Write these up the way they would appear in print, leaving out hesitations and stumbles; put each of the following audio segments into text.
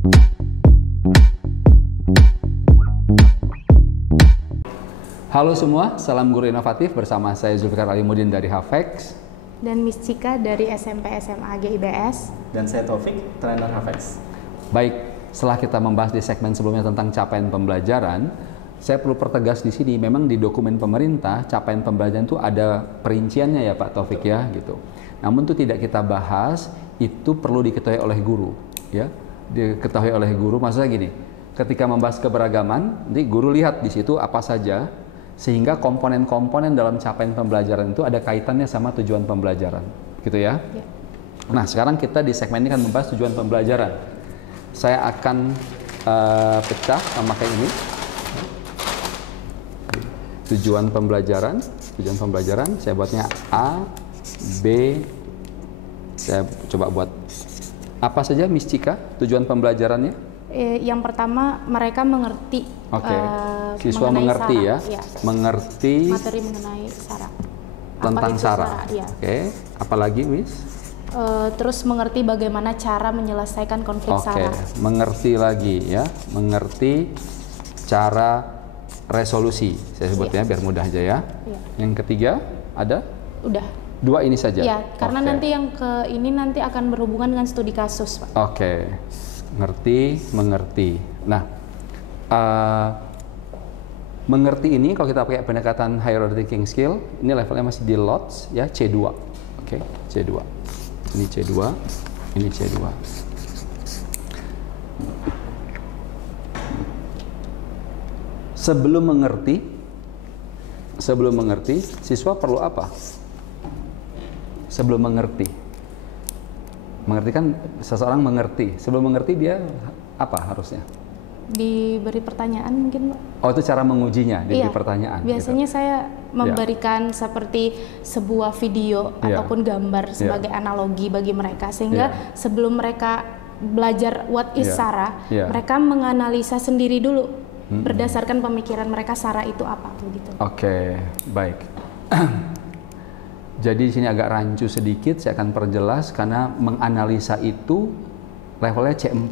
Halo semua, salam guru inovatif bersama saya Zulfikar Alimuddin dari Hafex. Dan Miss Cika dari SMP SMA GIBS. Dan saya Taufik, trainer Hafex. Baik, setelah kita membahas di segmen sebelumnya tentang capaian pembelajaran, saya perlu pertegas di sini, memang di dokumen pemerintah capaian pembelajaran itu ada perinciannya ya Pak Taufik ya gitu. Namun itu tidak kita bahas, itu perlu diketahui oleh guru ya. Diketahui oleh guru, maksudnya gini, ketika membahas keberagaman, nanti guru lihat di situ apa saja sehingga komponen-komponen dalam capaian pembelajaran itu ada kaitannya sama tujuan pembelajaran, gitu ya. Nah, sekarang kita di segmen ini kan membahas tujuan pembelajaran. Saya akan pecah memakai ini. Tujuan pembelajaran, saya buatnya A, B, saya coba buat apa saja Miss Cika tujuan pembelajarannya? Yang pertama, mereka mengerti. Siswa mengerti SARA, ya, mengerti materi mengenai SARA. Tentang SARA. Ya. Apalagi Miss? Terus mengerti bagaimana cara menyelesaikan konflik SARA. Mengerti lagi ya, mengerti cara resolusi. Saya sebutnya biar mudah aja ya. Yang ketiga ada? Udah. Dua ini saja. Ya, karena nanti yang ke ini nanti akan berhubungan dengan studi kasus, Pak. Mengerti. Nah, mengerti ini kalau kita pakai pendekatan higher order thinking skill, ini levelnya masih di LOTS ya, C2. C2. Ini C2, ini C2. Sebelum mengerti, siswa perlu apa? Sebelum mengerti kan seseorang mengerti. Sebelum mengerti dia apa harusnya? Diberi pertanyaan mungkin, Pak. Oh, itu cara mengujinya, diberi pertanyaan. Biasanya gitu. Saya memberikan seperti sebuah video ataupun gambar sebagai analogi bagi mereka, sehingga sebelum mereka belajar what is SARA, mereka menganalisa sendiri dulu berdasarkan pemikiran mereka SARA itu apa begitu. Baik. Jadi di sini agak rancu sedikit, saya akan perjelas karena menganalisa itu levelnya C4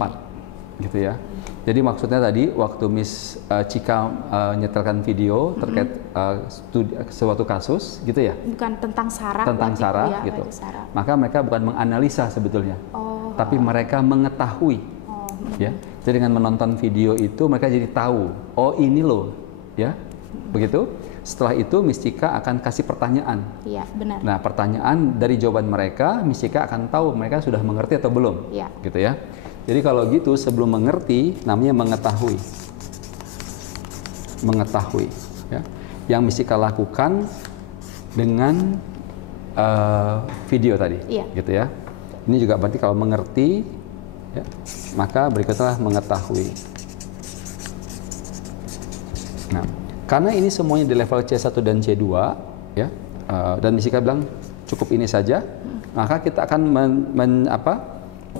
gitu ya. Jadi maksudnya tadi waktu Miss Cika nyetelkan video terkait suatu kasus gitu ya. Bukan tentang SARA. Tentang SARA gitu. Maka mereka bukan menganalisa sebetulnya. Tapi mereka mengetahui. Ya. Jadi dengan menonton video itu mereka jadi tahu, oh ini loh, ya. Begitu. Setelah itu Miss Cika akan kasih pertanyaan. Iya, benar. Nah, pertanyaan dari jawaban mereka, Miss Cika akan tahu mereka sudah mengerti atau belum. Iya. Gitu ya. Jadi kalau gitu sebelum mengerti namanya mengetahui. Mengetahui, ya. Yang Miss Cika lakukan dengan video tadi, gitu ya. Ini juga berarti kalau mengerti, ya, maka berikutnya mengetahui. Nah, karena ini semuanya di level C1 dan C2, ya, dan Miss Cika bilang cukup ini saja, maka kita akan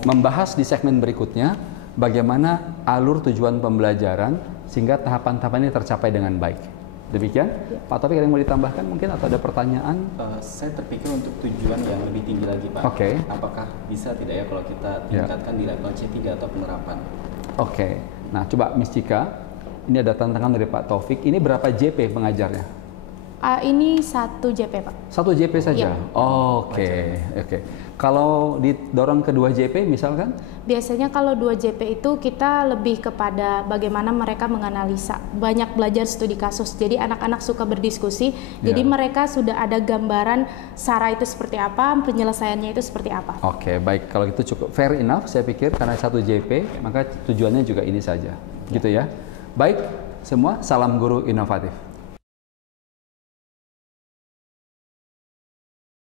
membahas di segmen berikutnya bagaimana alur tujuan pembelajaran sehingga tahapan-tahapan ini tercapai dengan baik. Demikian, Pak Taufik, ada yang mau ditambahkan mungkin atau ada pertanyaan? Saya terpikir untuk tujuan yang lebih tinggi lagi, Pak. Apakah bisa tidak ya kalau kita tingkatkan di level C3 atau penerapan? Nah, coba Miss Cika. Ini ada tantangan dari Pak Taufik. Ini berapa JP pengajarnya? Ini 1 JP, Pak. 1 JP saja? Oke. Kalau didorong ke 2 JP misalkan? Biasanya kalau 2 JP itu kita lebih kepada bagaimana mereka menganalisa. Banyak belajar studi kasus. Jadi anak-anak suka berdiskusi. Jadi mereka sudah ada gambaran SARA itu seperti apa, penyelesaiannya itu seperti apa. Baik. Kalau itu cukup fair enough saya pikir, karena 1 JP, maka tujuannya juga ini saja. Gitu ya. Baik, semua salam guru inovatif.